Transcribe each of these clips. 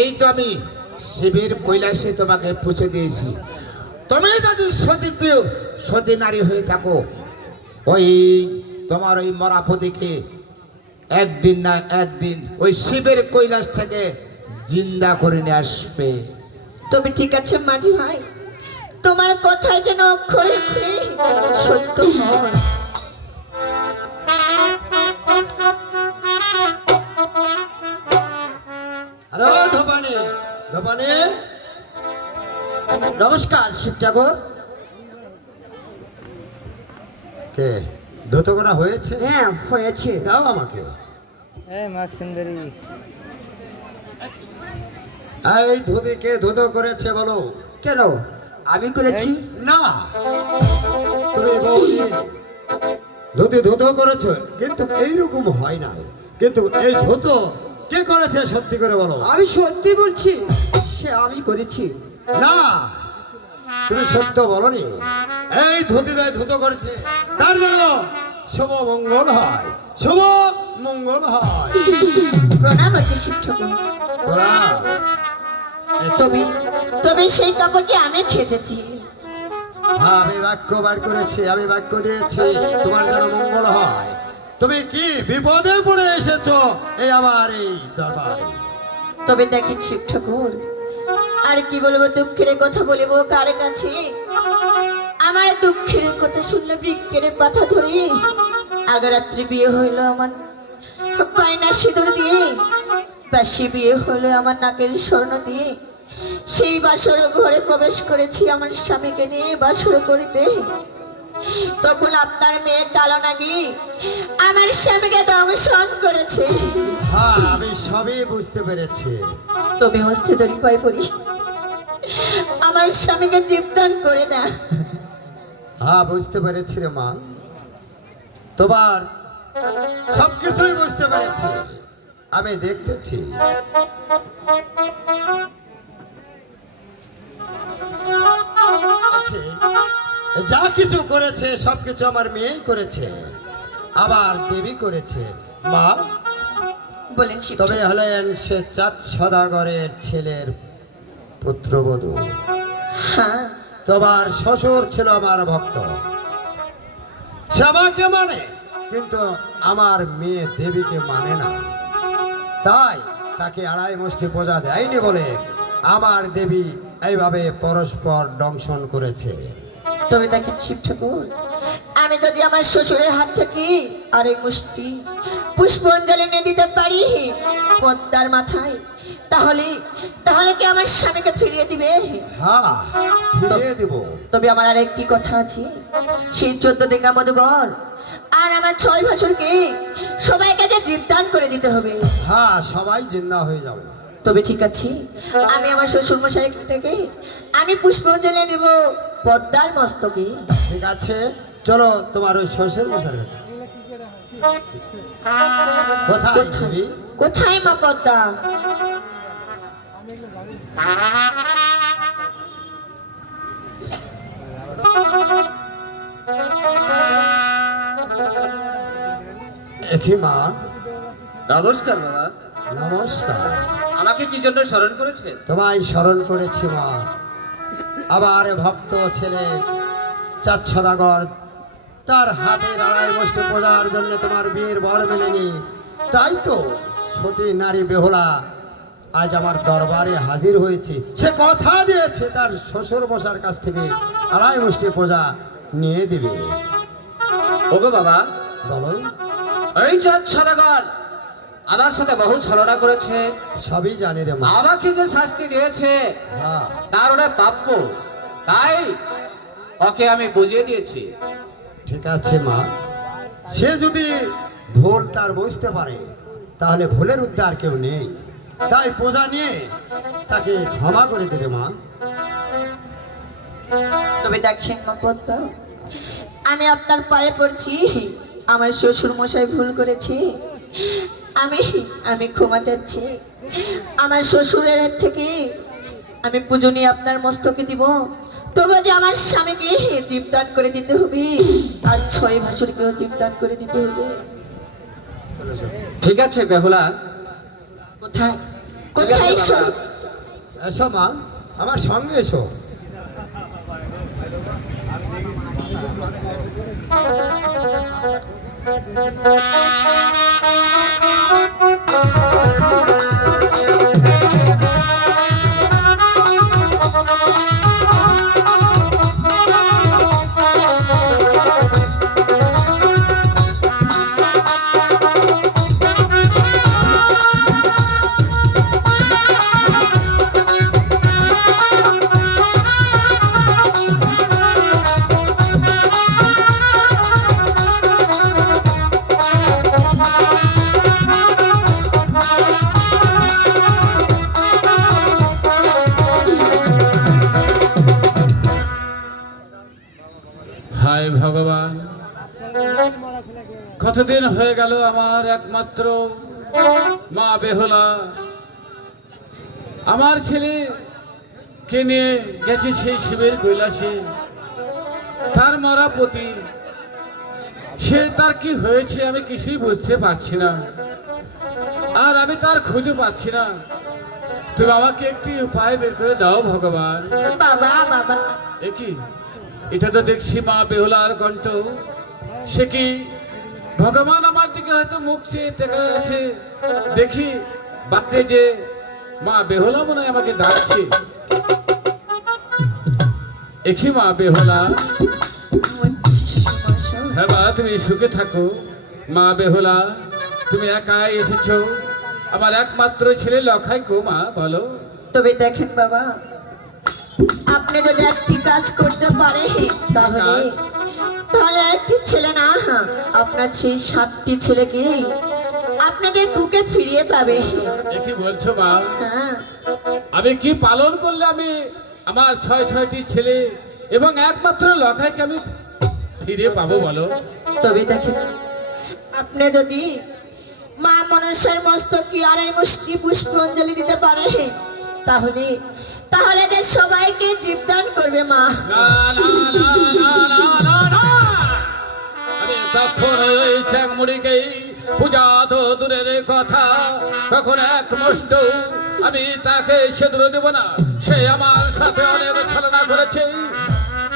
এই তো আমি শিবের কৈলাসে তোমাকে পৌঁছে দিয়েছি। তুমি যদি সতীতে সতী নারী হয়ে থাকো, ওই তোমার ওই মরাপদিকে একদিন না একদিন ওই শিবের কৈলাস থেকে জিন্দা করে নিয়ে আসবে। তবে ঠিক আছে মাঝি ভাই, তোমার কথাই যেন অক্ষরে সত্য হয়। নমস্কার শিব ঠাকুর। কে? ধুতো করা হয়েছে? হ্যাঁ হয়েছে দাও আমাকে। এই মাক সুন্দরী। ধুতি কে ধুতো করেছে বলো? কেন? আমি করেছি? না। তুমি বৌদি ধুতি ধুতো করেছ কিন্তু এইরকম হয় না কিন্তু এই ধুতো কে করেছে সত্যি করে বলো? আমি সত্যি বলছি সে আমি করেছি। না তুমি সত্য বলনি। এই ধুতি দেয় ধুতো করেছে। তার জন্য শুভ মঙ্গল হয় শুভ মঙ্গল হয়। প্রণাম আছে শিব ঠাকুর তোরা তবে তবে সেই কাপড়টি আমি খেতেছি আমি বাক্য বার করেছি আমি বাক্য দিয়েছি তোমার যেন মঙ্গল হয়। তুমি কি বিপদে পড়ে এসেছ? এই আমার এই দরবারে। তবে দেখেন শিব ঠাকুর, আর কি বলব, দুঃখের কথা বলব কার কাছে? আমার দুঃখের কথা শুনলে বৃক্ষের পাতা ধরে আগরাত্রি বিয়ে হইল আমার। পায়না সিঁদুর দিয়ে বাসি বিয়ে হলো আমার নাকের স্বর্ণ দিয়ে। সেই বাসর ঘরে প্রবেশ করেছি আমার স্বামীকে নিয়ে বাসর করিতে। তখন আপনার মেয়ে নাগি আমার স্বামীকে দংশন করেছে। হ্যাঁ আমি সবই বুঝতে পেরেছি। তবে হস্তে ধরি পাই পড়ি আমার স্বামীকে জীবদান করে না হ্যাঁ বুঝতে পেরেছি রে মা। তোমার সবকিছুই বুঝতে পেরেছি। আমি দেখতেছি। দেখি, যা কিছু করেছে সবকিছু আমার মেয়েই করেছে। আবার দেবী করেছে। মা? বলেন তবে হলেন সে চাঁদ সদাগরের ছেলের পুত্রবধূ। হ্যাঁ। তোমার শ্বশুর ছিল আমার ভক্ত। সে আমাকে মানে কিন্তু আমার মেয়ে দেবীকে মানে না। তাই তাকে আড়াই মুষ্টি পূজা দেয়নি বলে আমার দেবী এইভাবে পরস্পর দংশন করেছে। তবে দেখেন শিব ঠাকুর আমি যদি আমার শ্বশুরের হাত থেকে আর এই মুষ্টি পুষ্পাঞ্জলি নিয়ে দিতে পারি পদ্মার মাথায় তাহলে তাহলে কি আমার স্বামীকে ফিরিয়ে দিবে? হ্যাঁ ফিরিয়ে দিব। তবে আমার আর একটি কথা আছে সেই চোদ্দ ডিঙ্গা মধুবর আর আমার ছয় ভাসুরকে সবাইকে যে জীবদান করে দিতে হবে। হ্যাঁ সবাই জিন্দা হয়ে যাবে। তবে ঠিক আছে আমি আমার শ্বশুর মশাই থেকে আমি পুষ্পাঞ্জলি নেব পদ্মার মস্তকে। ঠিক আছে চলো তোমার ওই শ্বশুর মশার কোথায় দেবী কোথায় মা পদ্মা? একই মা। নমস্কার বাবা। নমস্কার। আমাকে কি জন্য স্মরণ করেছে? তোমায় স্মরণ করেছি মা। আবার ভক্ত ছেলে চাঁদ সদাগর তার হাতের আড়াই মুষ্টি পূজার জন্য তোমার বিয়ের বর মেলেনি। তাই তো সতী নারী বেহলা আজ আমার দরবারে হাজির হয়েছে। সে কথা দিয়েছে তার শ্বশুর মশার কাছ থেকে আড়াই মুষ্টি পূজা নিয়ে দিবে। ওগো বাবা। বলো। এই চাঁদ সদাগর আমার সাথে বহু ছলনা করেছে। সবই জানি রে মা। আমাকে যে শাস্তি দিয়েছে হ্যাঁ। তার ওটা প্রাপ্য। তাই ওকে আমি বুঝিয়ে দিয়েছি। ঠিক আছে মা। সে যদি ভুল তার বুঝতে পারে তাহলে ভুলের উদ্ধার কেউ নেই। তাই পূজা নিয়ে তাকে ক্ষমা করে দেবে মা। তবে দেখেন মা পদ্মা আমি আপনার পায়ে পড়ছি। আমার শ্বশুর মশাই ভুল করেছি। আমি আমি ক্ষমা চাচ্ছি। আমার শ্বশুরের হাত থেকে আমি পুজো নিয়ে আপনার মস্তকে দিব। তবে যে আমার স্বামীকে জীবদান করে দিতে হবে আর ছয় ভাসুরকেও জীবদান করে দিতে হবে। ঠিক আছে বেহুলা। কোথায়? কোথায় এসো? এসো মা। আমার সঙ্গে এসো। Thank you. হায় ভগবান। কতদিন হয়ে গেল আমার একমাত্র মা বেহুলা। আমার ছেলে কে নিয়ে গেছে সেই শিবের কৈলাসে? তার মরা পতি। সে তার কি হয়েছে আমি কিছুই বুঝতে পারছি না। আর আমি তার খুঁজে পাচ্ছি না। তুমি আমাকে একটি উপায় বের করে দাও ভগবান। বাবা বাবা। এ কি? এটা তো দেখছি মা বেহুলার কণ্ঠ। সে কি ভগবান আমার দিকে হয়তো মুখ চেয়ে থেকে আছে? দেখি, বাপরে যে মা বেহুলা মনে হয় আমাকে ডাকছে। দেখি মা বেহুলা? হ্যাঁ মা, তুমি সুখে থাকো। মা বেহুলা, তুমি একাই এসেছ। আমার একমাত্র ছেলে লখাই কো মা, বলো। তবে দেখেন বাবা আপনি যদি একটি কাজ করতে পারে তাহলে তাহলে একটি ছেলে না আপনার সেই সাতটি ছেলেকে আপনাদের বুকে ফিরিয়ে পাবে। কি বলছো মা। হ্যাঁ। আমি কি পালন করলে আমি আমার ছয় ছয়টি ছেলে এবং একমাত্র লখাইকে আমি ফিরে পাবো বলো? তবে দেখেন আপনি যদি মা মনসার মস্তকে আড়াই মুষ্টি পুষ্পাঞ্জলি দিতে পারে তাহলে তাহলে এদের সবাইকে জীবদান করবে মা। পূজা তো দূরের কথা। তখন এক মুষ্ট আমি তাকে দেব না। সে আমার সাথে অনেক ছলনা করেছে।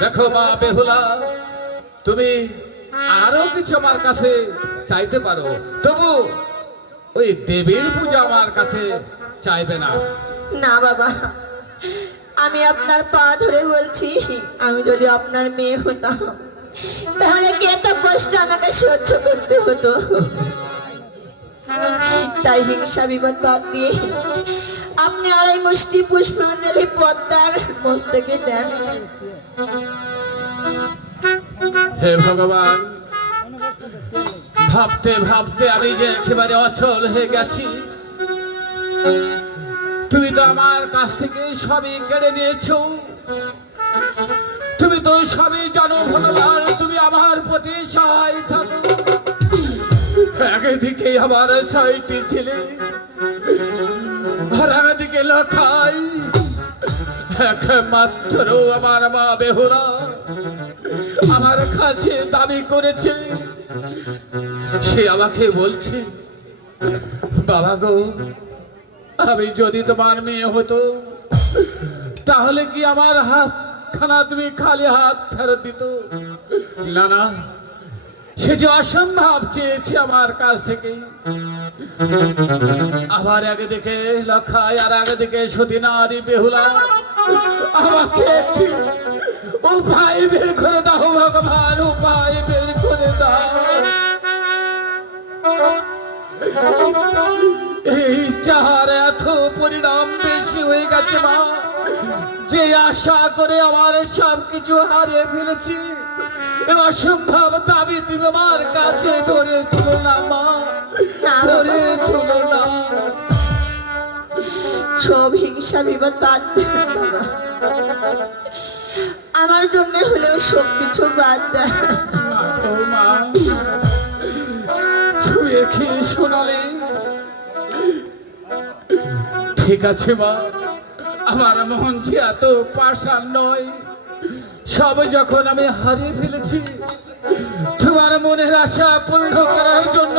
দেখো মা বেহুলা তুমি আরও কিছু আমার কাছে চাইতে পারো। তবু ওই দেবীর পূজা আমার কাছে চাইবে না। না বাবা আমি আপনার পা ধরে বলছি, আমি যদি আপনার মেয়ে হতাম, তাহলে কি এত কষ্ট আমাকে সহ্য করতে হতো? তাই হিংসা বিপদ বাদ দিয়ে আপনি আড়াই মুষ্টি পুষ্পাঞ্জলি পদ্মার মস্তকে দেন হে ভগবান, ভাবতে ভাবতে আমি যে একেবারে অচল হয়ে গেছি। তুমি তো আমার কাছ থেকে সবই কেড়ে নিয়েছো। তুমি তো সবই জানো ভগবান তুমি আমার প্রতি সহায় থাকো। একদিকে আমার ছয়টি ছেলে, আর একদিকে লখাই। একমাত্র আমার মা বেহুলা, আমার কাছে দাবি করেছে। সে আমাকে বলছে, বাবা গো আমি যদি তোমার মেয়ে হতো, তাহলে কি আমার হাত খানা তুমি খালি হাত ফেরত দিত? না না, সে যে অসম্ভব চেয়েছে আমার কাছ থেকে। আবার আগে দিকে লক্ষায় আর আগে দিকে সতী নারী বেহুলা, আমাকে একটি উপায় বের করে দাও, ভগবান, উপায় বের করে দাও। এই চাহার এত পরিণাম বেশি হয়ে গেছে মা যে আশা করে আমার সব কিছু হারিয়ে ফেলেছি এবং অসম্ভব দাবি তুমি আমার কাছে ধরে তুলো না মা ধরে তুলো না। সব হিংসা বিপদ বাদ আমার জন্য হলেও সব কিছু বাদ দেন খেয়ে শোনালে, ঠিক আছে মা, আমার মন যে এত পাষাণ নয়। সব যখন আমি হারিয়ে ফেলেছি, তোমার মনের আশা পূর্ণ করার জন্য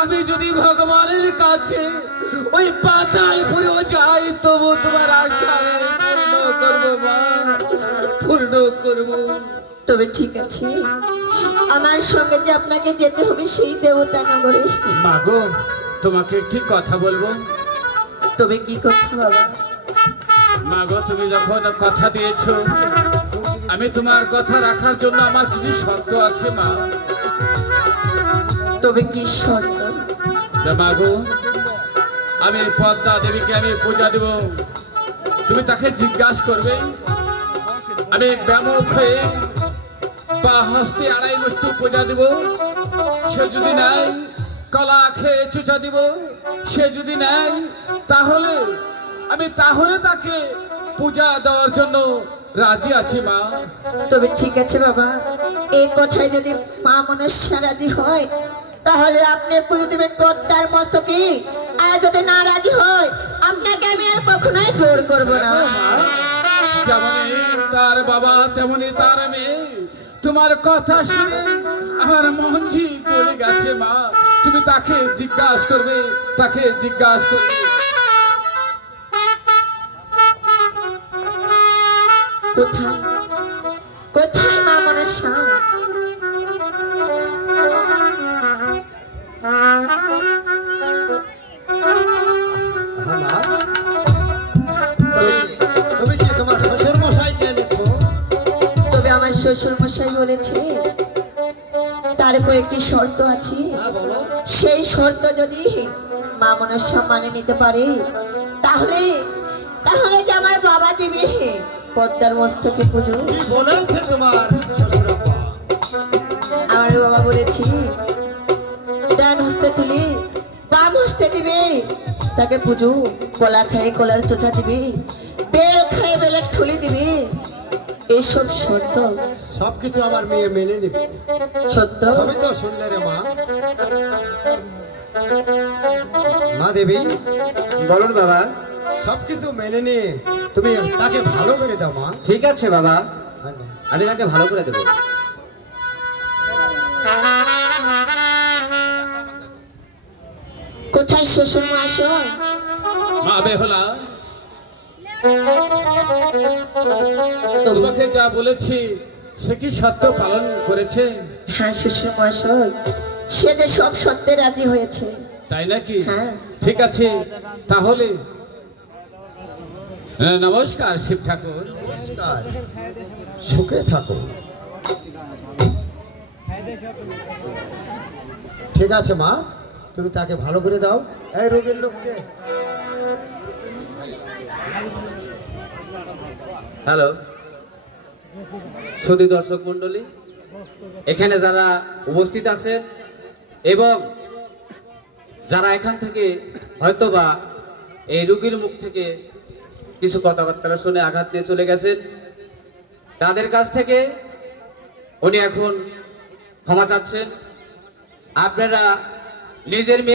আমি যদি ভগবানের কাছে ওই পাতায় পড়েও যাই, তবু তোমার আশা পূর্ণ করব মা, পূর্ণ করব। তবে ঠিক আছে আমার সঙ্গে যে আপনাকে যেতে হবে সেই দেবতা নগরে মাগো তোমাকে একটি কথা বলব? তবে কি কথা বাবা? মাগো তুমি যখন কথা দিয়েছ আমি তোমার কথা রাখার জন্য আমার কিছু শর্ত আছে মা। তবে কি শর্ত? মাগো আমি পদ্মা দেবীকে আমি পূজা দেব। তুমি তাকে জিজ্ঞাসা করবে। আমি ব্যামক হয়ে বা হস্তে আড়াই মুষ্টি পূজা দিব সে যদি নাই কলা খেয়ে চুচা দিব সে যদি নাই তাহলে আমি তাহলে তাকে পূজা দেওয়ার জন্য রাজি আছি মা। তবে ঠিক আছে বাবা। এই কথায় যদি মা মনস্যা রাজি হয় তাহলে আপনি পুজো দেবেন পদ্মার মস্তকে। আর যদি না রাজি হয় আপনাকে আমি আর কখনোই জোর করব না। তার বাবা তেমনি তার মেয়ে। তোমার কথা শুনে আমার মনজি বলে গেছে, মা। তুমি তাকে জিজ্ঞাসা করবে, তাকে জিজ্ঞাসা করবে। কোথায়? তবে আমার শ্বশুর মশাই বলেছে, তার কয়েকটি শর্ত আছে। সেই শর্ত যদি মা মনস্যা মানে নিতে পারে, তাহলে তাহলে যে আমার বাবা দিবে পদ্মার মস্তকে পুজো। আমার বাবা বলেছি, ডান হস্তে তুলে বাম হস্তে দিবে, তাকে পুজো, কলা খায় কলার চোচা দিবে, বেল খায় বেলের ঠুলি দিবে। এইসব শর্ত সবকিছু আমার মেয়ে মেনে নেবে। সত্য। সবই তো শুনলে রে মা। মা দেবী বলুন বাবা। সবকিছু মেনে নিয়ে তুমি তাকে ভালো করে দাও মা। ঠিক আছে বাবা। আমি তাকে ভালো করে দেবো। কোথায় শ্বশুর মশাই মা বেহলা তোমাকে যা বলেছি সে কি সত্য পালন করেছে? হ্যাঁ শ্বশুর মশাই সে যে সব সত্যে রাজি হয়েছে। তাই নাকি? হ্যাঁ। ঠিক আছে তাহলে হ্যাঁ, নমস্কার শিব ঠাকুর। নমস্কার। সুখে থাকো। ঠিক আছে মা তুমি তাকে ভালো করে দাও। এই রোগীর লোককে। হ্যালো। সুদী দর্শক মন্ডলী এখানে যারা উপস্থিত আছেন এবং যারা এখান থেকে হয়তোবা এই রুগীর মুখ থেকে কিছু কথাবার্তা শুনে আঘাত দিয়ে চলে গেছেন, তাদের কাছ থেকে উনি এখন ক্ষমা চাচ্ছেন। আপনারা নিজের